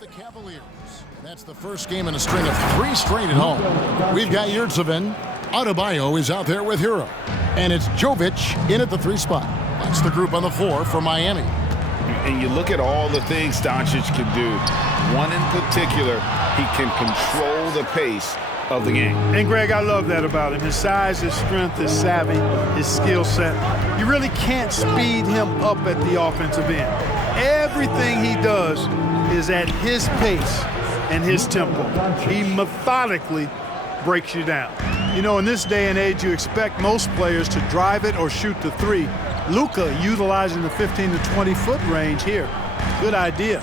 the Cavaliers. That's the first game in a string of 3 straight at home. We've got Yurtseven. Adebayo is out there with Hero. And it's Jovic in at the 3 spot. That's the group on the floor for Miami. And you look at all the things Doncic can do. One in particular, he can control the pace of the game. And, Greg, I love that about him. His size, his strength, his savvy, his skill set. You really can't speed him up at the offensive end. Everything he does is at his pace and his tempo. He methodically breaks you down. You know, in this day and age, you expect most players to drive it or shoot the 3. Luka utilizing the 15 to 20-foot range here. Good idea.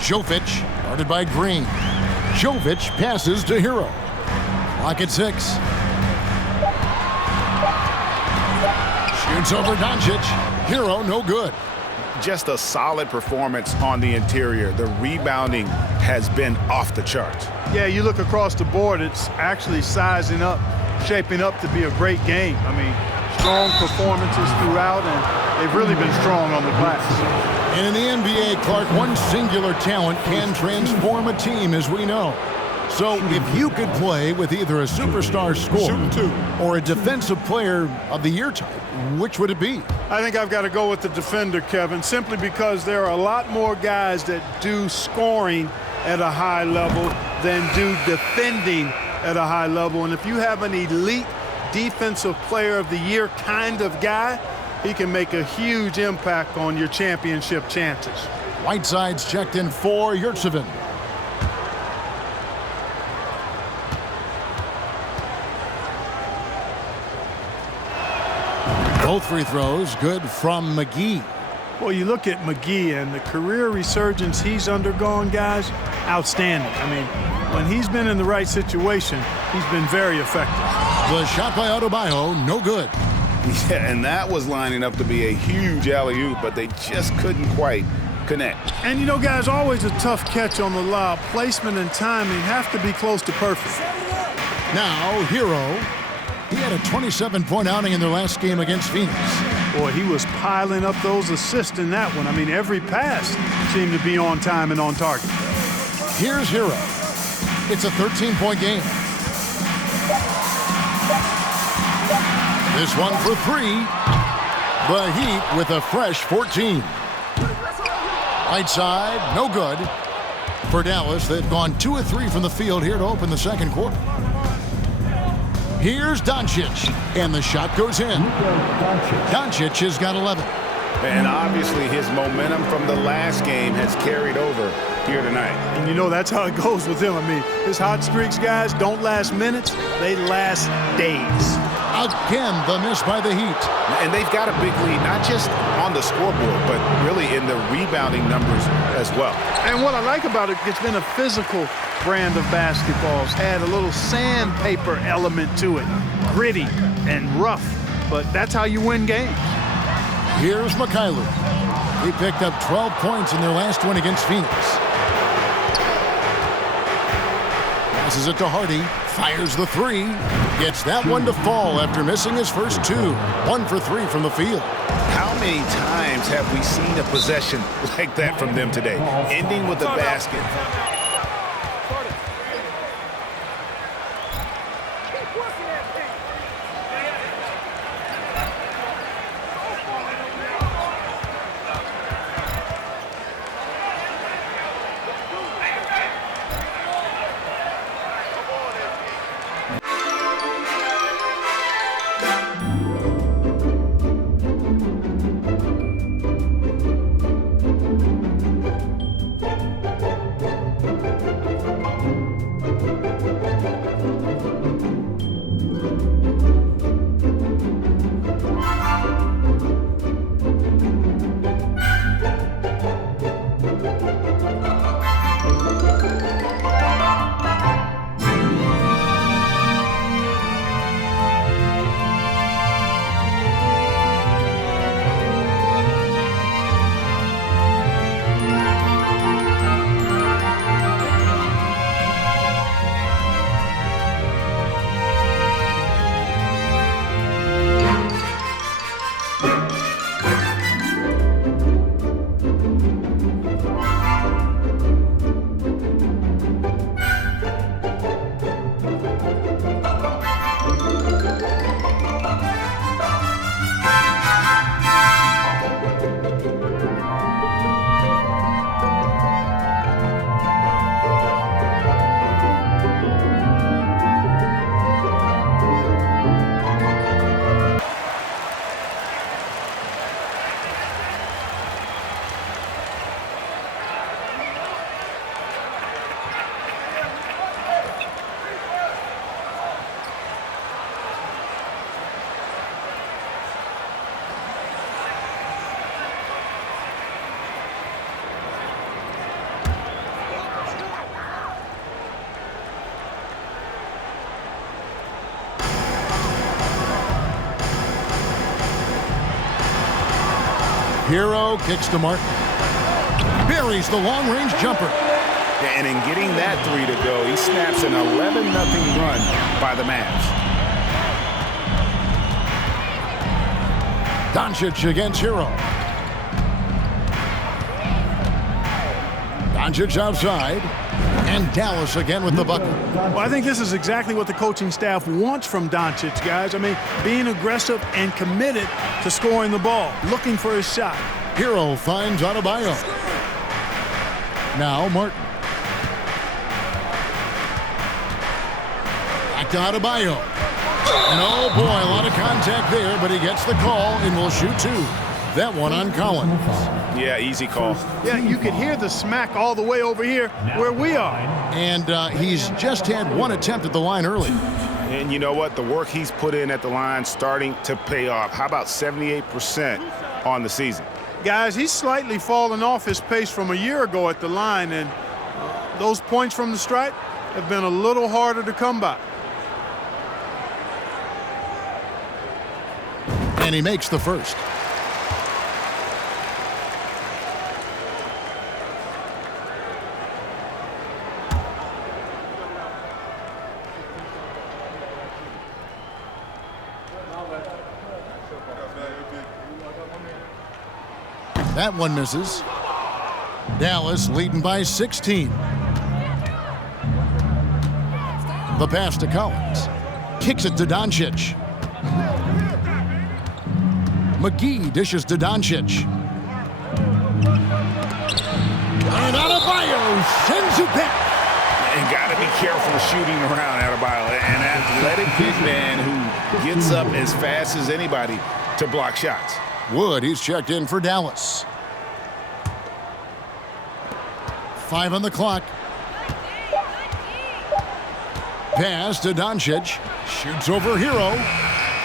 Jovic, guarded by Green. Jovic passes to Hero. Clock at 6. Shoots over Doncic. Hero, no good. Just a solid performance on the interior. The rebounding has been off the charts. Yeah, you look across the board, it's actually sizing up, shaping up to be a great game. I mean, strong performances throughout, and they've really been strong on the glass. And in the NBA, Clark, one singular talent can transform a team, as we know. So if you could play with either a superstar scorer or a defensive player of the year type, which would it be? I think I've got to go with the defender, Kevin, simply because there are a lot more guys that do scoring at a high level than do defending at a high level. And if you have an elite defensive player of the year kind of guy, he can make a huge impact on your championship chances. Whiteside's checked in for Yurtseven. Both free throws good from McGee. Well, you look at McGee and the career resurgence he's undergone, guys, outstanding. I mean, when he's been in the right situation, he's been very effective. The shot by Adebayo, no good. Yeah, and that was lining up to be a huge alley-oop, but they just couldn't quite connect. And, you know, guys, always a tough catch on the lob. Placement and timing have to be close to perfect. Now, Hero. He had a 27-point outing in their last game against Phoenix. Boy, he was piling up those assists in that one. I mean, every pass seemed to be on time and on target. Here's Hero. It's a 13-point game. This one for 3. The Heat with a fresh 14. Right side, no good. For Dallas, they've gone 2 of 3 from the field here to open the second quarter. Here's Doncic, and the shot goes in. Doncic has got 11. And obviously his momentum from the last game has carried over here tonight. And you know, that's how it goes with him. I mean, his hot streaks, guys, don't last minutes. They last days. Again, the miss by the Heat. And they've got a big lead, not just on the scoreboard, but really in the rebounding numbers as well. And what I like about it, it's been a physical brand of basketball. It's had a little sandpaper element to it. Gritty and rough, but that's how you win games. Here's Mikhailuk. He picked up 12 points in their last one against Phoenix. Passes it to Hardy. Fires the 3. Gets that one to fall after missing his first 2. 1 for 3 from the field. How many times have we seen a possession like that from them today, ending with a basket? Hero kicks to Martin. Buries the long-range jumper. And in getting that three to go, he snaps an 11-0 run by the Mavs. Doncic against Hero. Doncic outside. And Dallas again with the bucket. Well, I think this is exactly what the coaching staff wants from Doncic, guys. I mean, being aggressive and committed to scoring the ball, looking for his shot. Hero finds Adebayo. Now Martin. Back to Adebayo. And oh boy, a lot of contact there, but he gets the call and will shoot two. That one on Collins. Yeah, easy call. Yeah, you could hear the smack all the way over here where we are. And he's just had one attempt at the line early. And you know what? The work he's put in at the line starting to pay off. How about 78% on the season? Guys, he's slightly fallen off his pace from a year ago at the line, and those points from the stripe have been a little harder to come by. And he makes the first. That one misses. Dallas leading by 16. The pass to Collins. Kicks it to Doncic. McGee dishes to Doncic. And Adebayo sends it back. And got to be careful shooting around Adebayo. An athletic big man who gets up as fast as anybody to block shots. Wood, he's checked in for Dallas. 5 on the clock. Pass to Doncic. Shoots over Hero.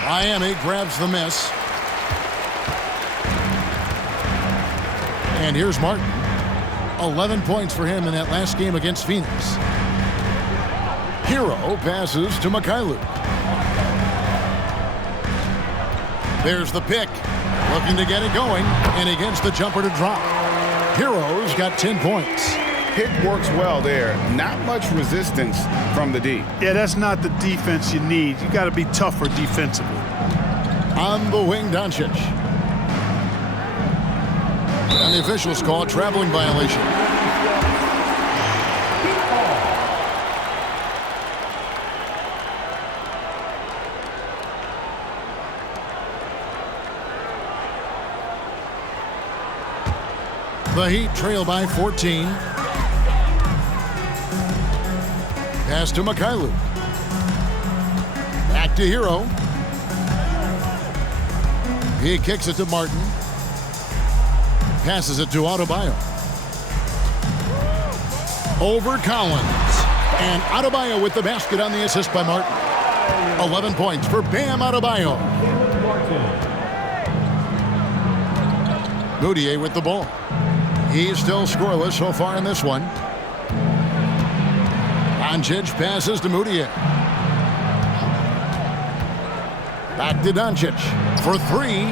Miami grabs the miss. And here's Martin. 11 points for him in that last game against Phoenix. Hero passes to Mikhailuk. There's the pick. Looking to get it going, and he gets the jumper to drop. Hero's got 10 points. Pick works well there. Not much resistance from the D. Yeah, that's not the defense you need. You got to be tougher defensively. On the wing, Doncic. And the officials call a traveling violation. The Heat trail by 14. Pass to Mikhailuk. Back to Hero. He kicks it to Martin. Passes it to Adebayo. Over Collins. And Adebayo with the basket on the assist by Martin. 11 points for Bam Adebayo. Moutier with the ball. He's still scoreless so far in this one. Doncic passes to Moutier. Back to Doncic for three.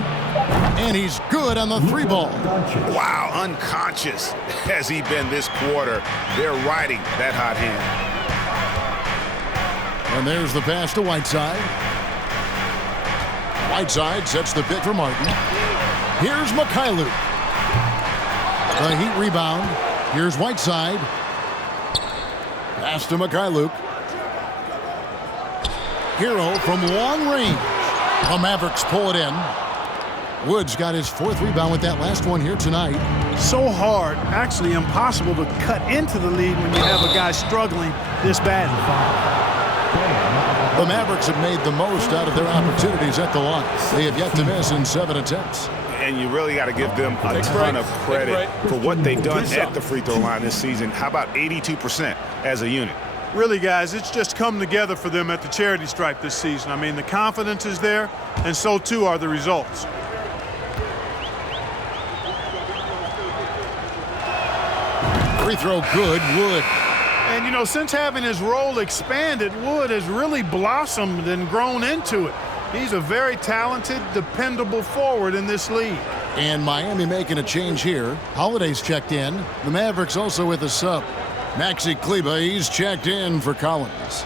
And he's good on the three ball. Wow, unconscious has he been this quarter. They're riding that hot hand. And there's the pass to Whiteside. Whiteside sets the pick for Martin. Here's Mikhailuk. The Heat rebound. Here's Whiteside. Pass to Mikhailuk. Hero from long range. The Mavericks pull it in. Woods got his fourth rebound with that last one here tonight. So hard, actually impossible to cut into the lead when you have a guy struggling this badly. The Mavericks have made the most out of their opportunities at the line. They have yet to miss in 7 attempts. And you really got to give them a ton of credit for what they've done at the free throw line this season. How about 82% as a unit? Really, guys, it's just come together for them at the charity stripe this season. I mean, the confidence is there, and so too are the results. Free throw good, Wood. And, you know, since having his role expanded, Wood has really blossomed and grown into it. He's a very talented, dependable forward in this league. And Miami making a change here. Holiday's checked in. The Mavericks also with a sub. Maxi Kleber, he's checked in for Collins.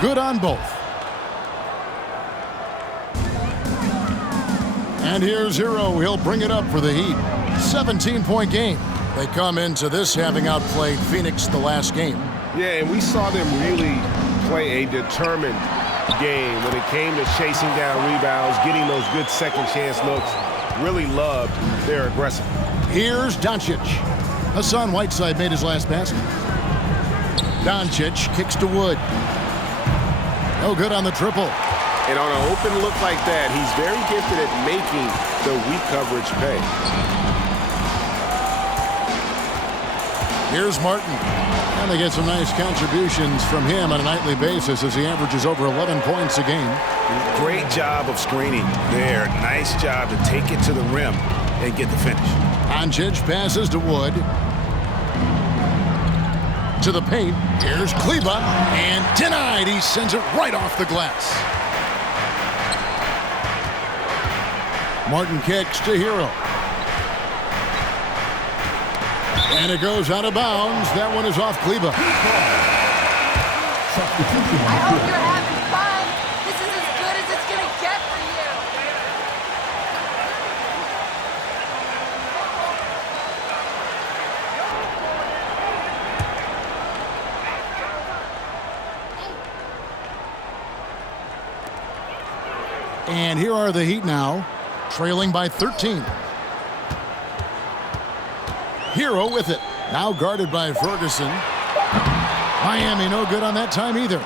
Good on both. And here's Hero. He'll bring it up for the Heat. 17-point game. They come into this having outplayed Phoenix the last game. Yeah, and we saw them really play a determined game when it came to chasing down rebounds, getting those good second chance looks. Really loved their aggressive. Here's Doncic. Hassan Whiteside made his last basket. Doncic kicks to Wood. No good on the triple. And on an open look like that, he's very gifted at making the weak coverage pay. Here's Martin. And they get some nice contributions from him on a nightly basis as he averages over 11 points a game. Great job of screening there. Nice job to take it to the rim and get the finish. Doncic passes to Wood. To the paint. Here's Kleber. And denied. He sends it right off the glass. Martin kicks to Hero. And it goes out of bounds. That one is off Kleber. I hope you're having fun. This is as good as it's going to get for you. And here are the Heat now, trailing by 13. Hero with it. Now guarded by Ferguson. Miami no good on that time either.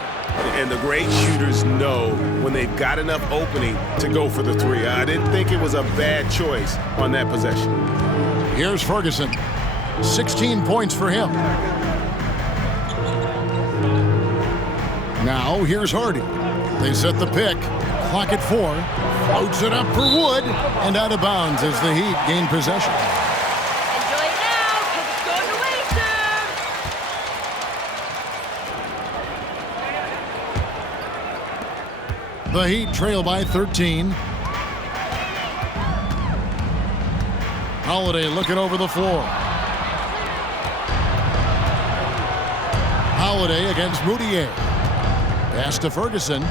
And the great shooters know when they've got enough opening to go for the three. I didn't think it was a bad choice on that possession. Here's Ferguson. 16 points for him. Now here's Hardy. They set the pick. Clock at 4. Floats it up for Wood. And out of bounds as the Heat gain possession. Enjoy it now, because it's going to waste them. The Heat trail by 13. Holiday looking over the floor. Holiday against Moutier. Pass to Ferguson.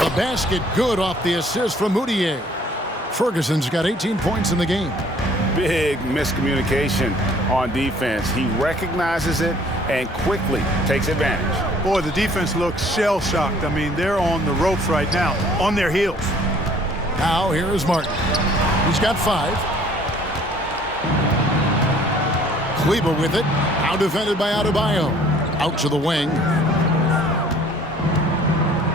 The basket good off the assist from Moutier. Ferguson's got 18 points in the game. Big miscommunication on defense. He recognizes it and quickly takes advantage. Boy, the defense looks shell-shocked. I mean, they're on the ropes right now, on their heels. Now here is Martin. He's got 5. Kleber with it. Now defended by Adebayo. Out to the wing.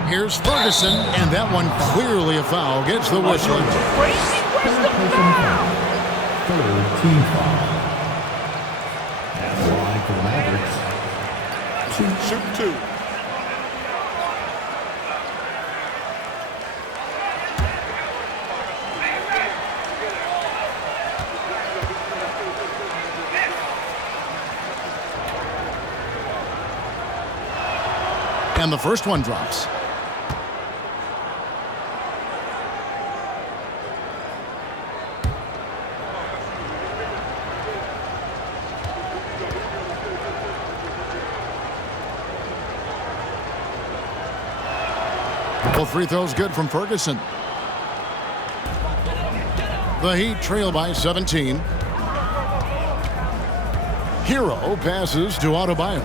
Here's Ferguson, and that one clearly a foul. Gets the whistle. Crazy, where's the foul? Third team foul. At the line for the Mavericks. Shoot two. And the first one drops. Both free throws good from Ferguson. The Heat trail by 17. Hero passes to Adebayo.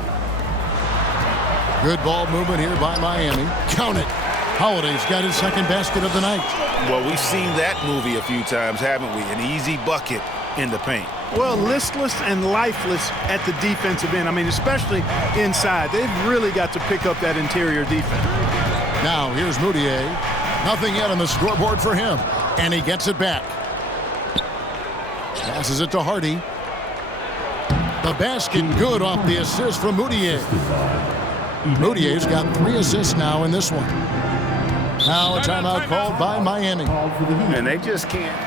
Good ball movement here by Miami. Count it. Holiday's got his second basket of the night. Well, we've seen that movie a few times, haven't we? An easy bucket in the paint. Well, listless and lifeless at the defensive end. I mean, especially inside. They've really got to pick up that interior defense. Now here's Moutier. Nothing yet on the scoreboard for him. And he gets it back. Passes it to Hardy. The basket good off the assist from Moutier. Moutier's got 3 assists now in this one. Now a timeout called by Miami. And they just can't.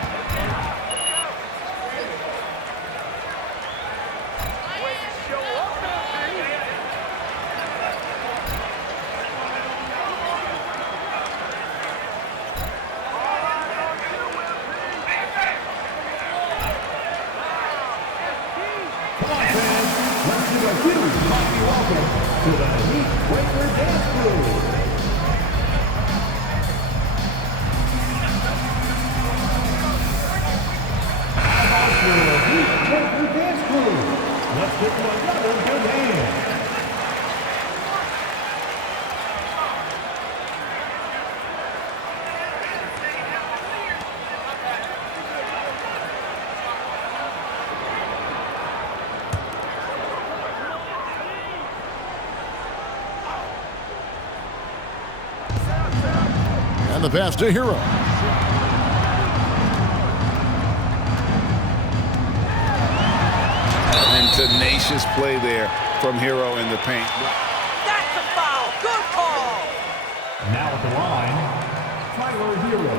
to the Heat Breaker Dance Crew. Heat Breaker Dance Crew. Let's get to another good hand. And the pass to Hero. And tenacious play there from Hero in the paint. That's a foul. Good call. Now at the line, Tyler Hero.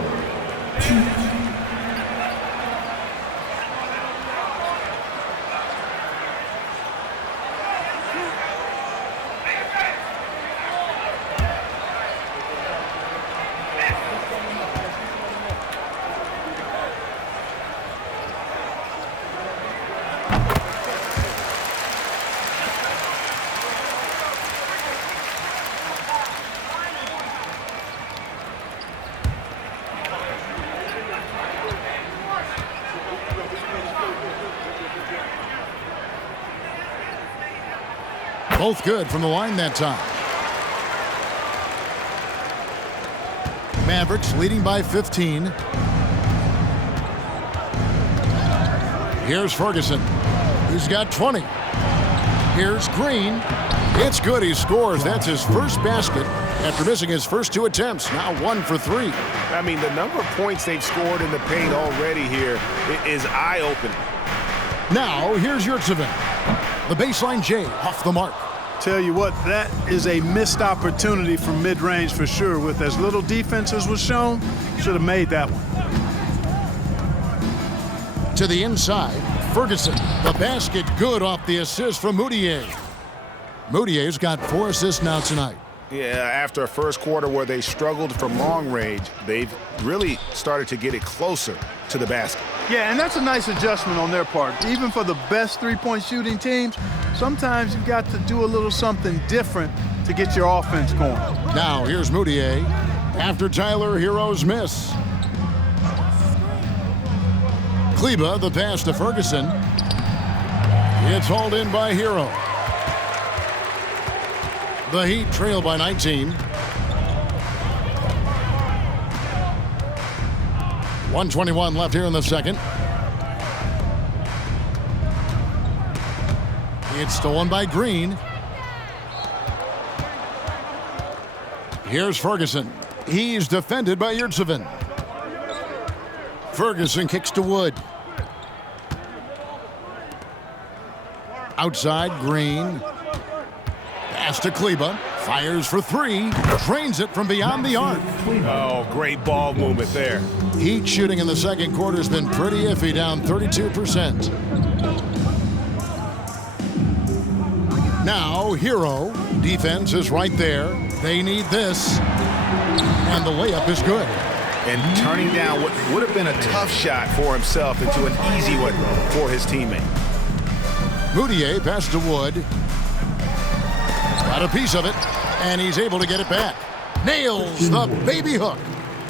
Both good from the line that time. Mavericks leading by 15. Here's Ferguson. He's got 20. Here's Green. It's good. He scores. That's his first basket after missing his first 2 attempts. Now 1 for 3. I mean, the number of points they've scored in the paint already here is eye-opening. Now here's Yurtseven. The baseline J off the mark. Tell you what, that is a missed opportunity from mid-range for sure. With as little defense as was shown, should have made that one. To the inside, Ferguson. The basket good off the assist from Moutier. Moutier's got 4 assists now tonight. Yeah, after a first quarter where they struggled from long range, they've really started to get it closer to the basket. Yeah, and that's a nice adjustment on their part. Even for the best three-point shooting teams, sometimes you've got to do a little something different to get your offense going. Now here's Moutier after Tyler Hero's miss. Kleba, the pass to Ferguson. It's hauled in by Hero. The Heat trail by 19. 1:21 left here in the second. It's stolen by Green. Here's Ferguson. He's defended by Yurtseven. Ferguson kicks to Wood. Outside, Green. Pass to Kleba. Fires for 3. Drains it from beyond the arc. Oh, great ball movement there. Heat shooting in the second quarter has been pretty iffy, down 32%. Now, Hero. Defense is right there. They need this. And the layup is good. And turning down what would have been a tough shot for himself into an easy one for his teammate. Moutier pass to Wood. Got a piece of it, and he's able to get it back. Nails the baby hook.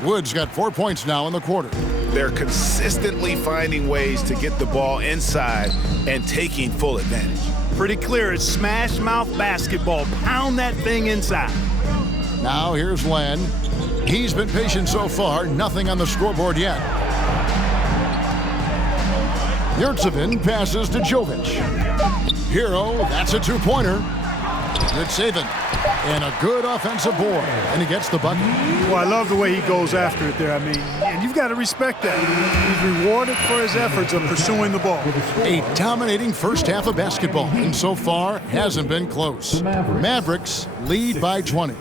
Wood's got 4 points now in the quarter. They're consistently finding ways to get the ball inside and taking full advantage. Pretty clear, it's smash mouth basketball. Pound that thing inside. Now here's Len. He's been patient so far, nothing on the scoreboard yet. Yurtseven passes to Jovic. Hero, that's a 2-pointer. Good saving. And a good offensive board. And he gets the bucket. Well, I love the way he goes after it there. I mean, and you've got to respect that. He's rewarded for his efforts of pursuing the ball. A dominating first half of basketball. And so far, hasn't been close. Mavericks lead by 20.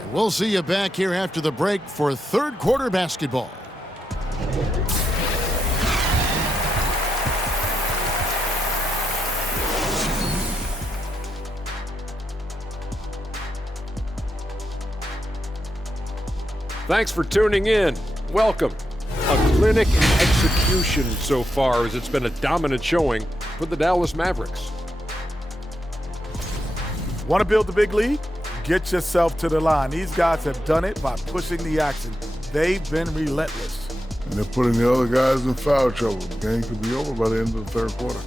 And we'll see you back here after the break for third quarter basketball. Thanks for tuning in. Welcome. A clinic in execution so far, as it's been a dominant showing for the Dallas Mavericks. Want to build the big lead? Get yourself to the line. These guys have done it by pushing the action. They've been relentless. And they're putting the other guys in foul trouble. The game could be over by the end of the third quarter.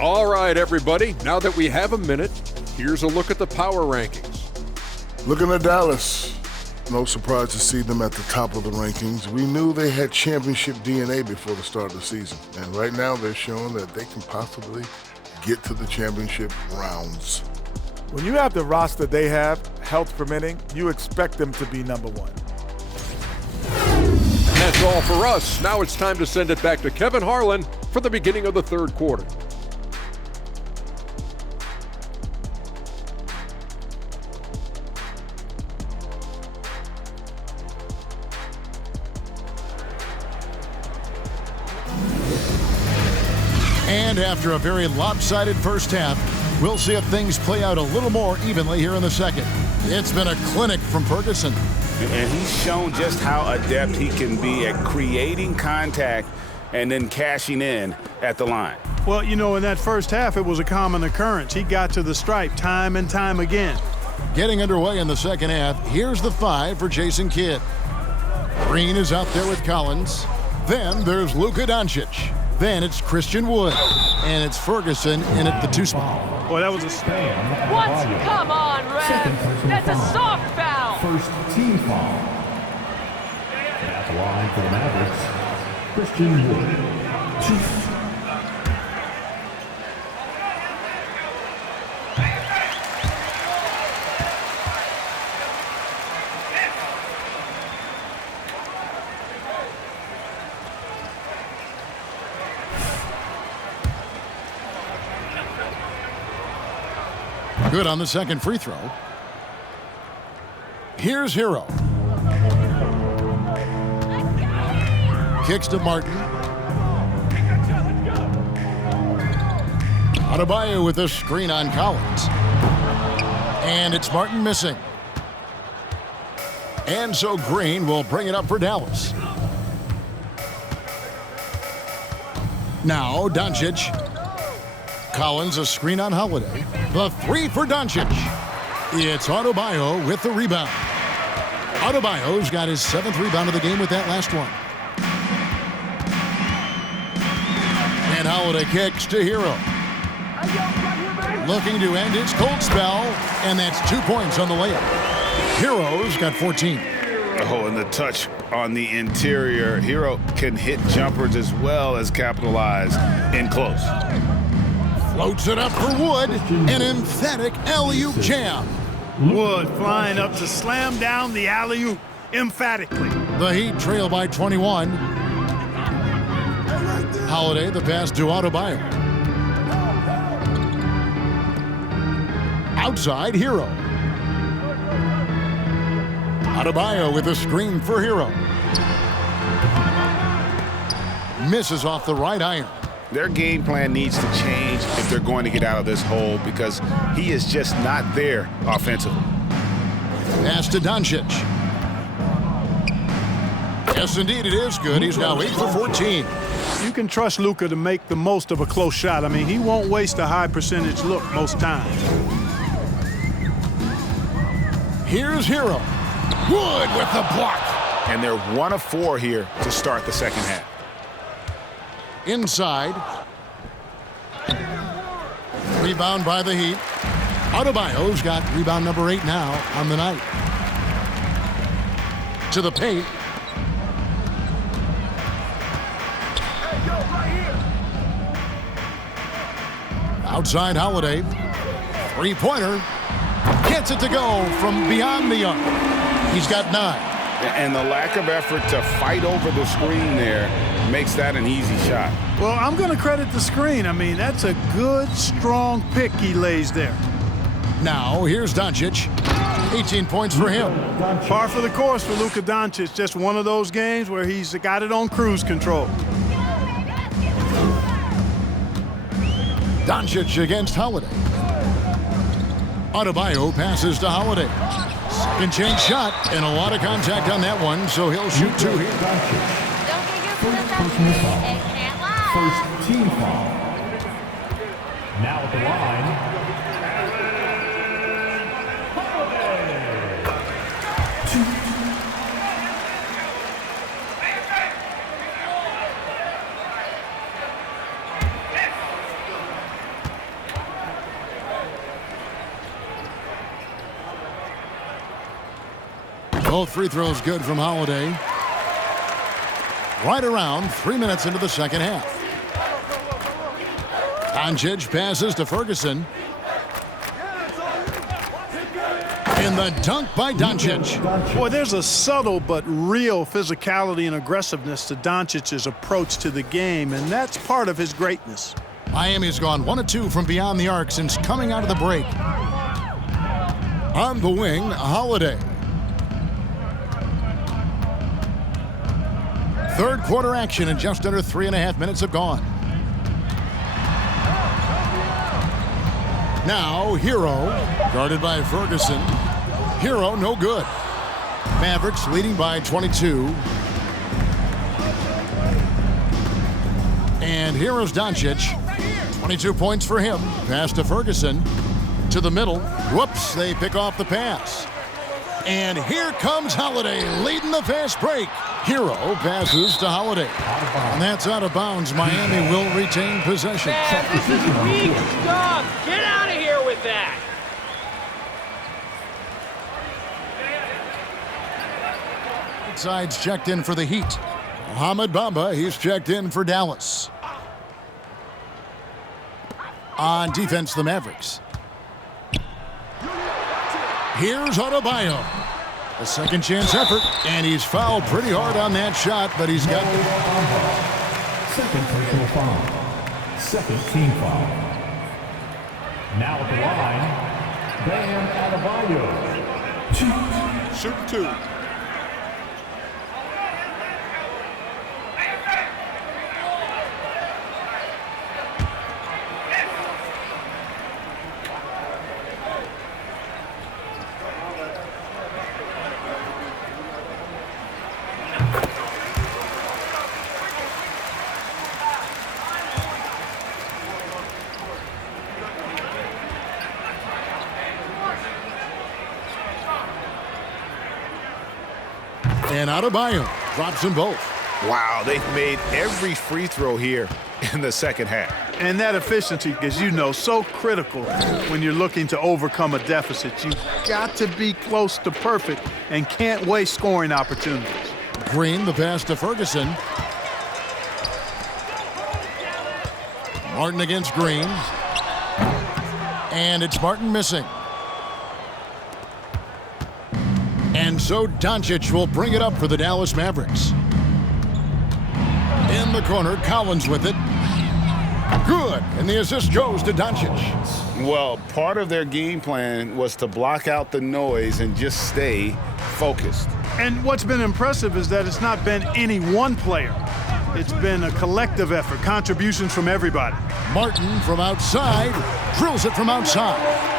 All right, everybody. Now that we have a minute, here's a look at the power rankings. Looking at Dallas, no surprise to see them at the top of the rankings. We knew they had championship DNA before the start of the season. And right now they're showing that they can possibly get to the championship rounds. When you have the roster they have, health permitting, you expect them to be number one. And that's all for us. Now it's time to send it back to Kevin Harlan for the beginning of the third quarter. And after a very lopsided first half, we'll see if things play out a little more evenly here in the second. It's been a clinic from Ferguson. And he's shown just how adept he can be at creating contact and then cashing in at the line. Well, you know, in that first half, it was a common occurrence. He got to the stripe time and time again. Getting underway in the second half, here's the 5 for Jason Kidd. Green is out there with Collins. Then there's Luka Doncic. Then it's Christian Wood. And it's Ferguson in at the 2 spot. Boy, that was a stand. What? Come on, Rev. That's a soft foul. First team foul. At the line for the Mavericks, Christian Wood. 2. Good on the second free throw. Here's Hero. Kicks to Martin. Adebayo with a screen on Collins. And it's Martin missing. And so Green will bring it up for Dallas. Now Doncic. Collins a screen on Holiday. The 3 for Doncic. It's Adebayo with the rebound. Adebayo's got his 7th rebound of the game with that last one. And Holiday kicks to Hero. Looking to end his cold spell, and that's 2 points on the layup. Hero's got 14. Oh, and the touch on the interior. Hero can hit jumpers as well as capitalize in close. Floats it up for Wood. An emphatic alley-oop jam. Wood flying up to slam down the alley-oop emphatically. The Heat trail by 21. Holiday, the pass to Adebayo. Outside, Hero. Adebayo with a screen for Hero. Misses off the right iron. Their game plan needs to change if they're going to get out of this hole because he is just not there offensively. Pass to Doncic. Yes, indeed, it is good. He's now 8 for 14. You can trust Luka to make the most of a close shot. I mean, he won't waste a high percentage look most times. Here's Hero. Wood with the block. And they're 1 of 4 here to start the second half. Inside. Rebound by the Heat. Adebayo's got rebound number 8 now on the night. To the paint. Outside Holiday. Three-pointer. Gets it to go from beyond the arc. He's got 9. And the lack of effort to fight over the screen there makes that an easy shot. Well, I'm going to credit the screen. I mean, that's a good, strong pick he lays there. Now, here's Doncic. 18 points for him. Par for the course for Luka Doncic. Just one of those games where he's got it on cruise control. Doncic against Holiday. Adebayo passes to Holiday. Second chance shot, and a lot of contact on that one, so he'll shoot 2 here. First team foul. Now at the line, Both free throws good from Holiday. Right around 3 minutes into the second half. Doncic passes to Ferguson. In the dunk by Doncic. Boy, there's a subtle but real physicality and aggressiveness to Doncic's approach to the game, and that's part of his greatness. Miami's gone 1 of 2 from beyond the arc since coming out of the break. On the wing, Holiday. Third quarter action, and just under 3.5 minutes have gone. Now, Hero, guarded by Ferguson. Hero, no good. Mavericks leading by 22. And here's Doncic. 22 points for him. Pass to Ferguson. To the middle. Whoops, they pick off the pass. And here comes Holiday leading the fast break. Hero passes to Holiday. And that's out of bounds. Miami will retain possession. Man, this is weak stuff. Get out of here with that. Sides checked in for the Heat. Mohamed Bamba, he's checked in for Dallas. On defense, the Mavericks. Here's Adebayo. A second chance effort, and he's fouled pretty hard on that shot, but he's got second personal foul. Second team foul. Now at the line, Bam Adebayo. Shoot two. And Adebayo drops them both. Wow, they've made every free throw here in the second half. And that efficiency, as you know, so critical when you're looking to overcome a deficit. You've got to be close to perfect and can't waste scoring opportunities. Green, the pass to Ferguson. Martin against Green. And it's Martin missing. And so Doncic will bring it up for the Dallas Mavericks. In the corner, Collins with it. Good, and the assist goes to Doncic. Well, part of their game plan was to block out the noise and just stay focused. And what's been impressive is that it's not been any one player. It's been a collective effort, contributions from everybody. Martin from outside, drills it from outside.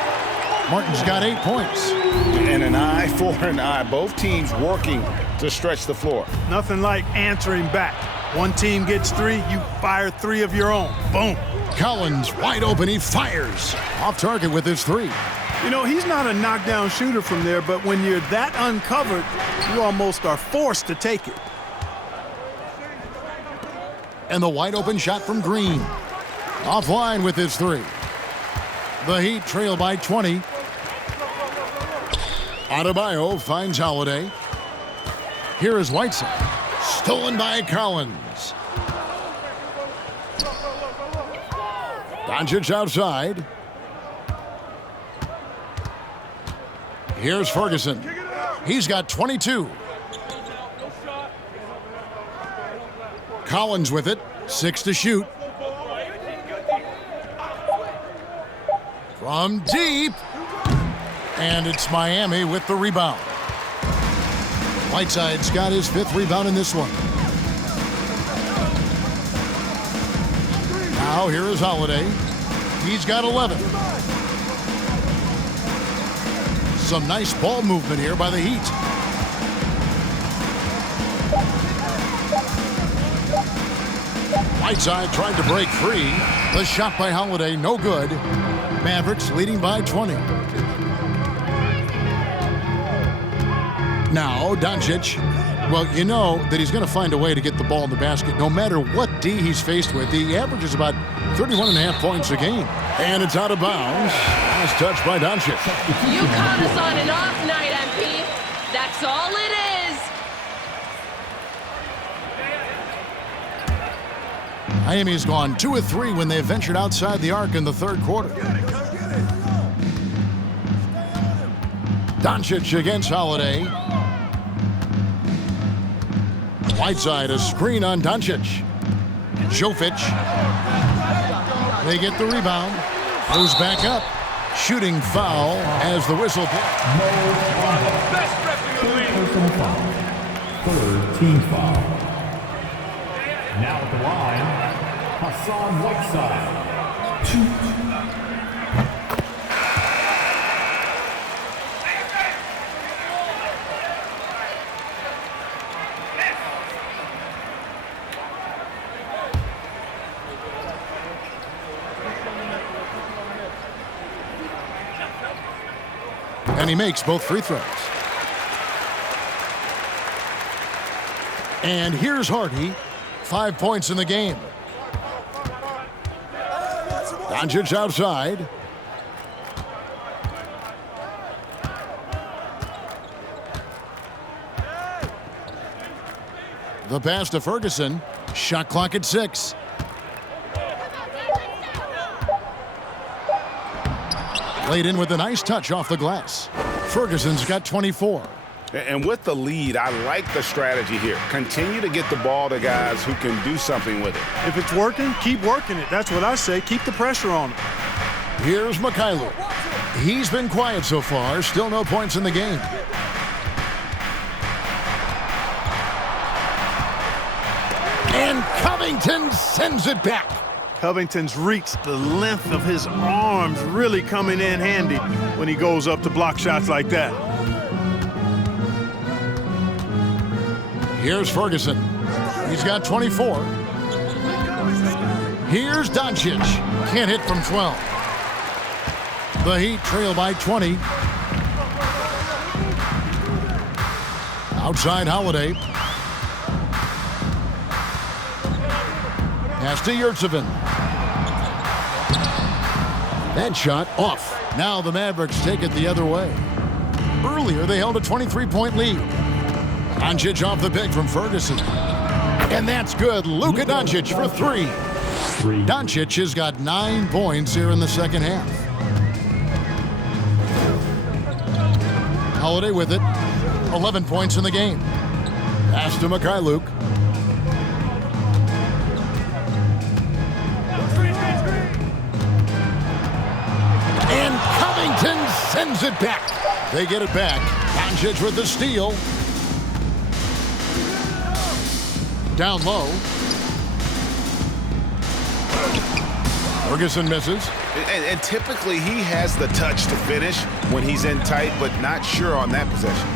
Martin's got 8 points. And an eye for an eye. Both teams working to stretch the floor. Nothing like answering back. One team gets 3, you fire 3 of your own. Boom. Collins wide open, he fires. Off target with his 3. You know, he's not a knockdown shooter from there, but when you're that uncovered, you almost are forced to take it. And the wide open shot from Green. Offline with his 3. The Heat trail by 20. Adebayo finds Holiday. Here is Whiteside. Stolen by Collins. Doncic outside. Here's Ferguson. He's got 22. Collins with it. 6 to shoot. From deep. And it's Miami with the rebound. Whiteside's got his 5th rebound in this one. Now here is Holiday. He's got 11. Some nice ball movement here by the Heat. Whiteside tried to break free. The shot by Holiday, no good. Mavericks leading by 20. Now, Doncic. Well, you know that he's going to find a way to get the ball in the basket no matter what D he's faced with. He averages about 31.5 points a game. And it's out of bounds. Last touch by Doncic. You caught us on an off night, MP. That's all it is. Miami's gone 2 of 3 when they ventured outside the arc in the third quarter. Doncic against Holiday. Whiteside, a screen on Doncic. Jovic. They get the rebound. Goes back up. Shooting foul as the whistle. Personal foul. Third team foul. Now at the line, Hassan Whiteside. 2. And he makes both free throws. And here's Hardy. 5 points in the game. Doncic outside. The pass to Ferguson. Shot clock at 6. Laid in with a nice touch off the glass. Ferguson's got 24. And with the lead, I like the strategy here. Continue to get the ball to guys who can do something with it. If it's working, keep working it. That's what I say. Keep the pressure on him. Here's Mikhailuk. He's been quiet so far. Still no points in the game. And Covington sends it back. Covington's reach, the length of his arms really coming in handy when he goes up to block shots like that. Here's Ferguson. He's got 24. Here's Doncic. Can't hit from 12. The Heat trail by 20. Outside Holiday. Pass to Yurtsevin. That shot off. Now the Mavericks take it the other way. Earlier, they held a 23-point lead. Doncic off the pick from Ferguson. And that's good. Luka Doncic for 3. Doncic has got 9 points here in the second half. Holiday with it. 11 points in the game. Pass to Mikhailuk. And Covington sends it back. They get it back. Doncic with the steal. Down low. Ferguson misses. And typically he has the touch to finish when he's in tight, but not sure on that possession.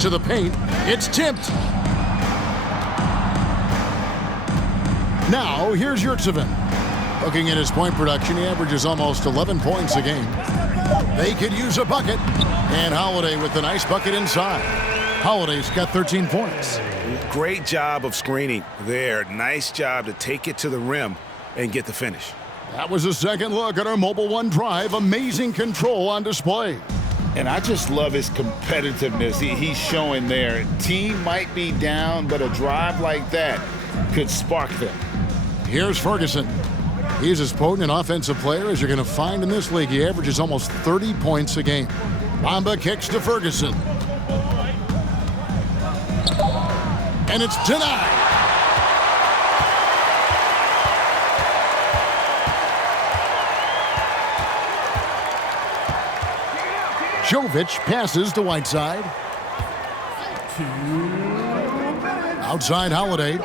To the paint. It's tipped. Now, here's Yurtsevin. Looking at his point production, he averages almost 11 points a game. They could use a bucket. And Holiday with the nice bucket inside. Holiday's got 13 points. Great job of screening there. Nice job to take it to the rim and get the finish. That was a second look at our Mobile One drive. Amazing control on display. And I just love his competitiveness he's showing there. Team might be down, but a drive like that could spark them. Here's Ferguson. He's as potent an offensive player as you're going to find in this league. He averages almost 30 points a game. Bamba kicks to Ferguson. And it's denied. Jovic passes to Whiteside. Outside Holiday.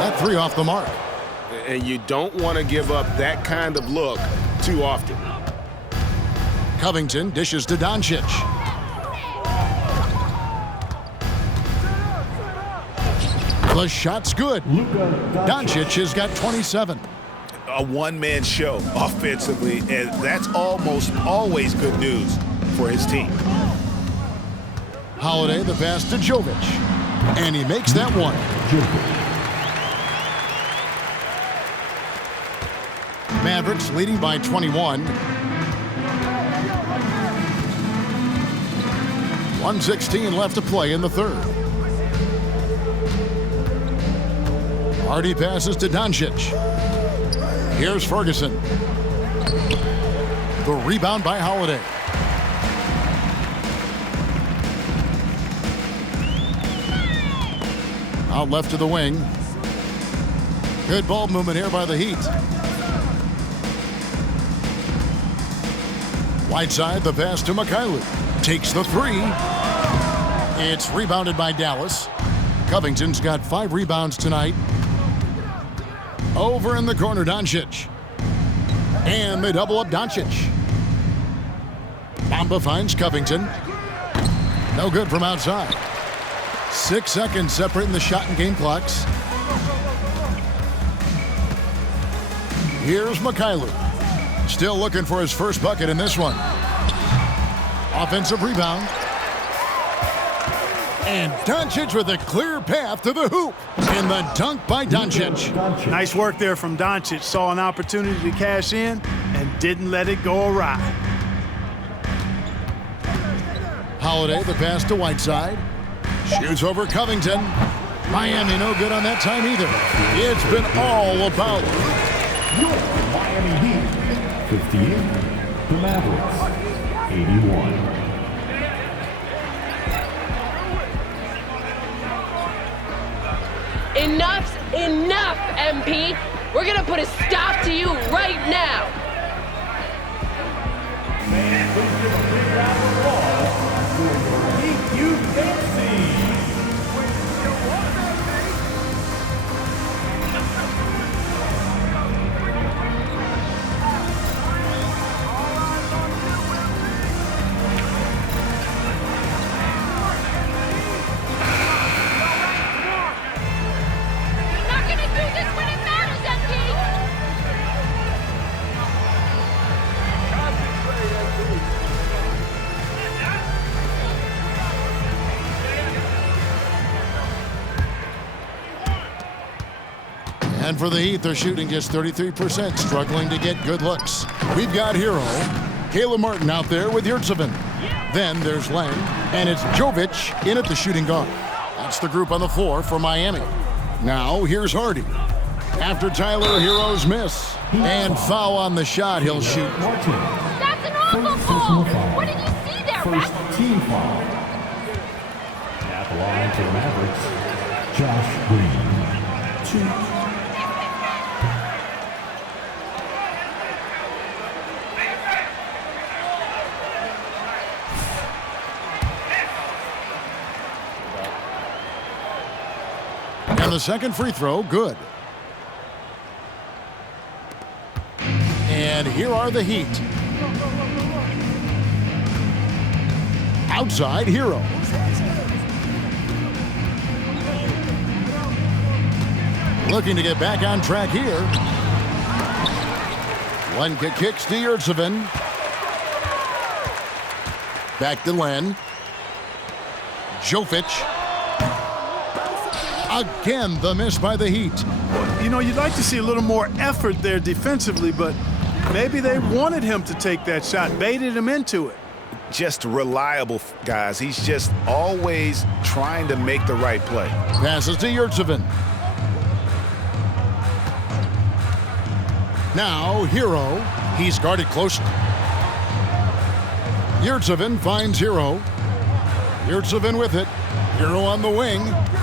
That 3 off the mark. And you don't want to give up that kind of look too often. Covington dishes to Doncic. The shot's good. Doncic has got 27. A one-man show offensively, and that's almost always good news for his team. Holiday, the pass to Jovic. And he makes that one. Mavericks leading by 21. 1:16 left to play in the third. Hardy passes to Doncic. Here's Ferguson. The rebound by Holiday. Out left to the wing. Good ball movement here by the Heat. Whiteside, the pass to Mikhailuk. Takes the three. It's rebounded by Dallas. Covington's got 5 rebounds tonight. Over in the corner, Doncic. And they double up Doncic. Bamba finds Covington. No good from outside. 6 seconds separating the shot and game clocks. Here's Mikhailuk. Still looking for his first bucket in this one. Offensive rebound. And Doncic with a clear path to the hoop. And the dunk by Doncic. Nice work there from Doncic. Saw an opportunity to cash in and didn't let it go awry. Holiday, the pass to Whiteside. Shoots over Covington. Miami no good on that time either. It's been all about Miami Heat 58, the Mavericks 81. Enough's enough, MP. We're gonna put a stop to you right now. And for the Heat, they're shooting just 33%, struggling to get good looks. We've got Hero, Caleb Martin out there with Yurtseven. Then there's Lang, and it's Jovic in at the shooting guard. That's the group on the floor for Miami. Now, here's Hardy. After Tyler Hero's miss and foul on the shot, he'll shoot. That's an awful call. What did you see there, First team foul. At the line for the Mavericks, Josh Green. 2. And the second free throw, good. And here are the Heat. Outside, Hero. Looking to get back on track here. Lenka kicks to Yurtseven. Back to Len. Jovic. Again, the miss by the Heat. You know, you'd like to see a little more effort there defensively, but maybe they wanted him to take that shot, baited him into it. Just reliable, guys. He's just always trying to make the right play. Passes to Yurtseven. Now, Hero. He's guarded closely. Yurtseven finds Hero. Yurtseven with it. Hero on the wing.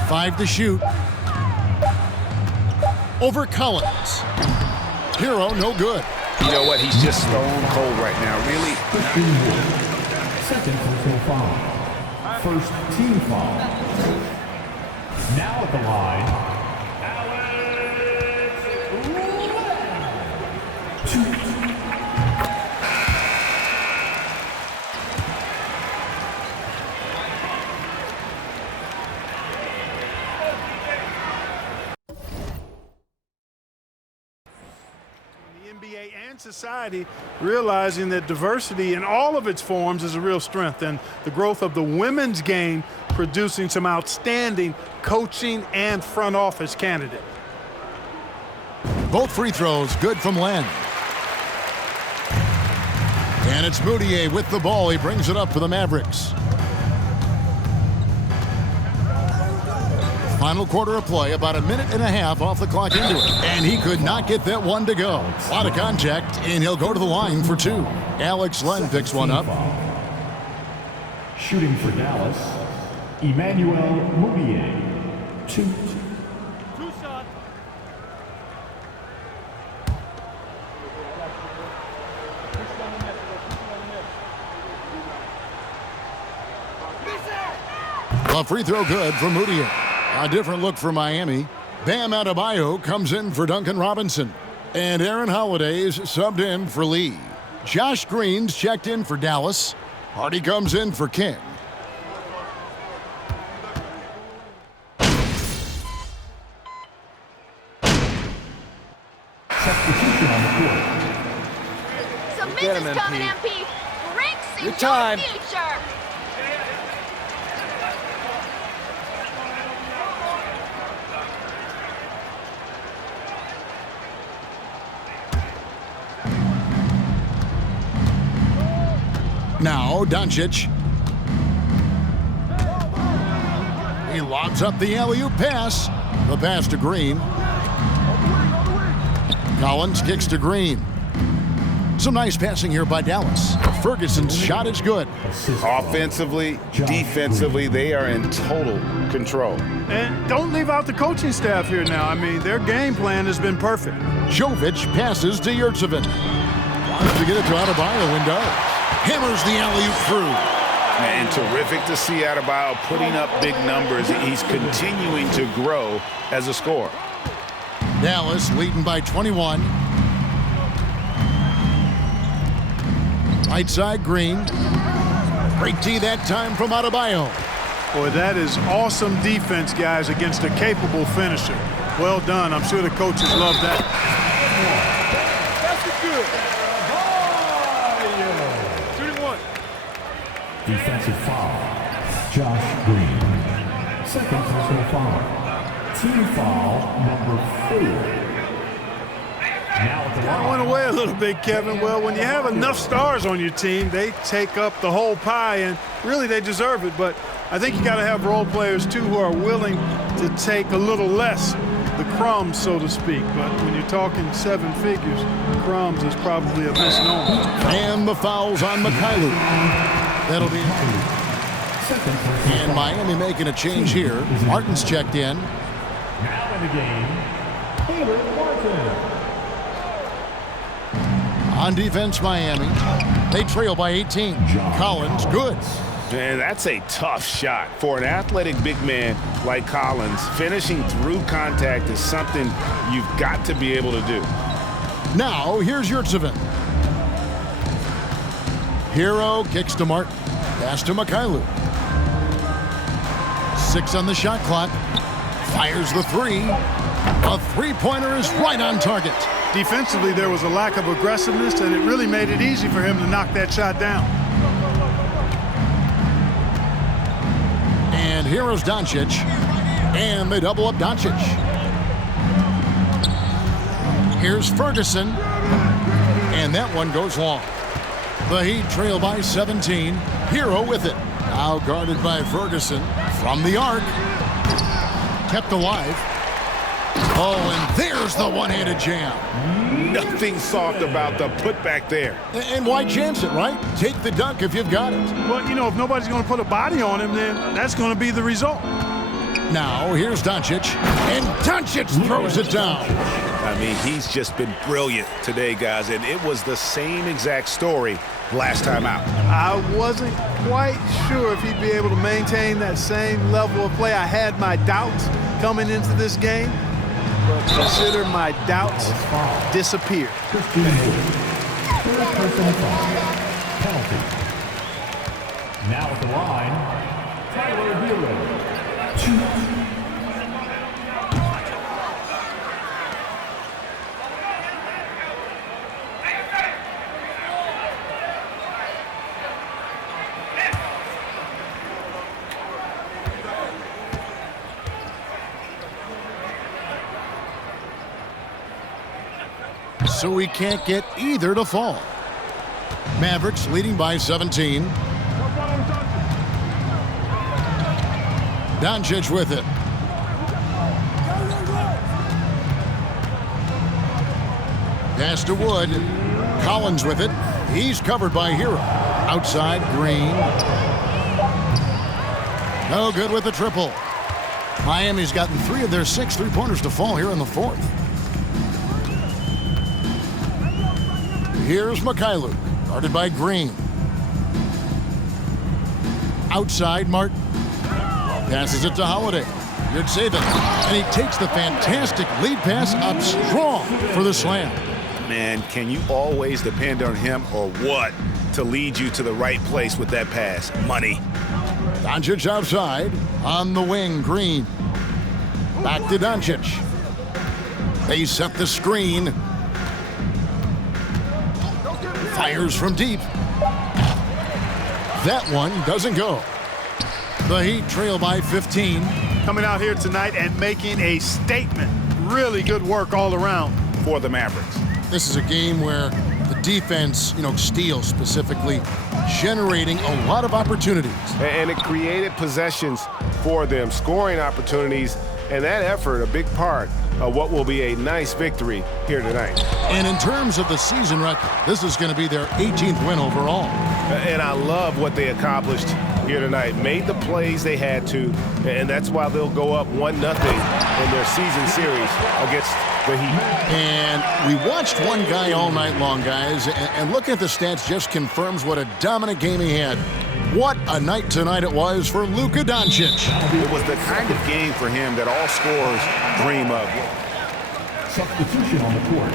5 to shoot. Over Collins. Hero, no good. You know what? He's just stone cold right now. Really. Second personal foul. First team foul. Now at the line, society, realizing that diversity in all of its forms is a real strength, and the growth of the women's game producing some outstanding coaching and front office candidates. Both free throws good from Len. And it's Moutier with the ball. He brings it up for the Mavericks. Final quarter of play, about a minute and a half off the clock into it. And he could not get that one to go. A lot of contact, and he'll go to the line for two. Alex Len picks one up. Shooting for Dallas, Emmanuel Moutier. 2 shots. A free throw good for Moutier. A different look for Miami. Bam Adebayo comes in for Duncan Robinson. And Aaron Holiday's subbed in for Lee. Josh Green's checked in for Dallas. Hardy comes in for King. Substitution on the court. Submission's coming, MP. Bricks in Your time. Your future. Now, Doncic. He lobs up the alley-oop pass. The pass to Green. Collins kicks to Green. Some nice passing here by Dallas. Ferguson's shot is good. Offensively, defensively, they are in total control. And don't leave out the coaching staff here now. I mean, their game plan has been perfect. Jovic passes to Yurtsevin. Wants to get it to Adebayo and does. Hammers the alley-oop through. And terrific to see Adebayo putting up big numbers. He's continuing to grow as a scorer. Dallas leading by 21. Right side, Green. Great tee that time from Adebayo. Boy, that is awesome defense, guys, against a capable finisher. Well done. I'm sure the coaches love that. That's good. Defensive foul. Josh Green. Second personal foul. Team foul number 4. Now at the That line. went away a little bit, Kevin. Well, when you have enough stars on your team, they take up the whole pie, and really they deserve it. But I think you got to have role players, too, who are willing to take a little less, the crumbs, so to speak. But when you're talking 7 figures, crumbs is probably a misnomer. And the foul's on Mikhailuk. That'll be it. And Miami making a change here. Martin's checked in. Now in the game, Taylor Martin. On defense, Miami. They trail by 18. Collins, good. Man, that's a tough shot. For an athletic big man like Collins, finishing through contact is something you've got to be able to do. Now, here's Yurtsevin. Hero kicks to Martin. Pass to Mikhailuk. 6 on the shot clock. Fires the 3. A three-pointer is right on target. Defensively, there was a lack of aggressiveness, and it really made it easy for him to knock that shot down. And here's Doncic. And they double up Doncic. Here's Ferguson. And that one goes long. The Heat trail by 17. Hero with it. Now guarded by Ferguson. From the arc. Kept alive. Oh, and there's the one-handed jam. Nothing soft about the putback there. And why chance it, right? Take the dunk if you've got it. But, you know, if nobody's going to put a body on him, then that's going to be the result. Now, here's Doncic. And Doncic throws it down. I mean, he's just been brilliant today, guys, and it was the same exact story last time out. I wasn't quite sure if he'd be able to maintain that same level of play. I had my doubts coming into this game, but consider my doubts disappeared. Penalty. Now at the line, Tyler Hero. 2. so he can't get either to fall. Mavericks leading by 17. Doncic with it. Pass to Wood. Collins with it. He's covered by Hero. Outside, Green. No good with the triple. Miami's gotten 3 of their 6 3-pointers to fall here in the fourth. Here's Mikhailuk, guarded by Green. Outside, Martin. Passes it to Holiday. You'd say that. And he takes the fantastic lead pass up strong for the slam. Man, can you always depend on him or what to lead you to the right place with that pass? Money. Doncic outside. On the wing, Green. Back to Doncic. They set the screen. Fires from deep. That one doesn't go. The Heat trail by 15. Coming out here tonight and making a statement. Really good work all around for the Mavericks. This is a game where the defense, steals specifically, generating a lot of opportunities. And it created possessions for them, scoring opportunities, and that effort, a big part of what will be a nice victory here tonight. And in terms of the season record, this is going to be their 18th win overall. And I love what they accomplished here tonight. Made the plays they had to, and that's why they'll go up 1-0 in their season series against the Heat. And we watched one guy all night long, guys, and looking at the stats just confirms what a dominant game he had. What a night tonight it was for Luka Doncic. It was the kind of game for him that all scorers dream of. Substitution on the court.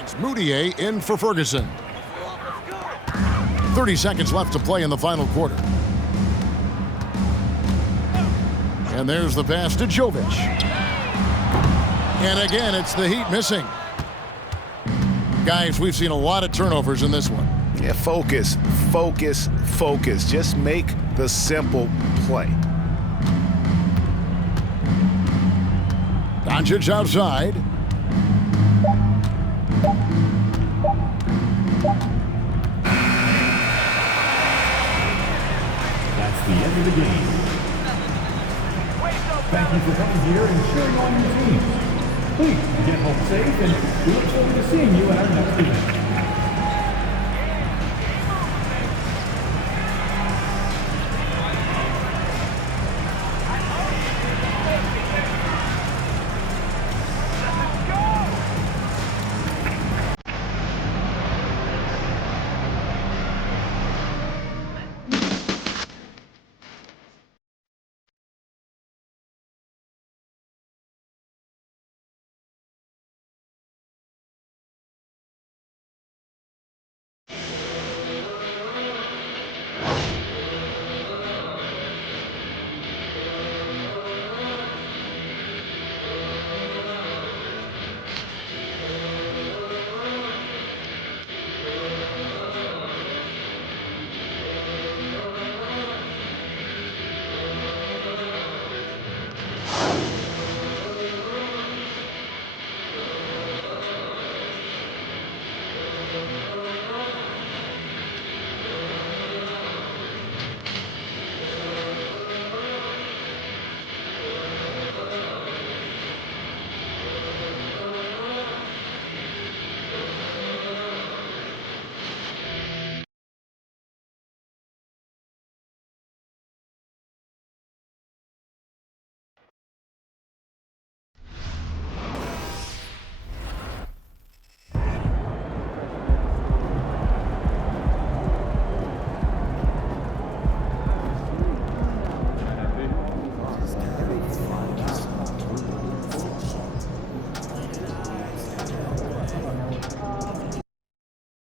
It's Moutier in for Ferguson. 30 seconds left to play in the final quarter. And there's the pass to Jovic. And again, it's the Heat missing. Guys, we've seen a lot of turnovers in this one. Yeah, focus, focus, focus. Just make the simple play. Doncic outside. That's the end of the game. Thank you for coming here and cheering on your team. Please get home safe, and we look forward to seeing you at our next event.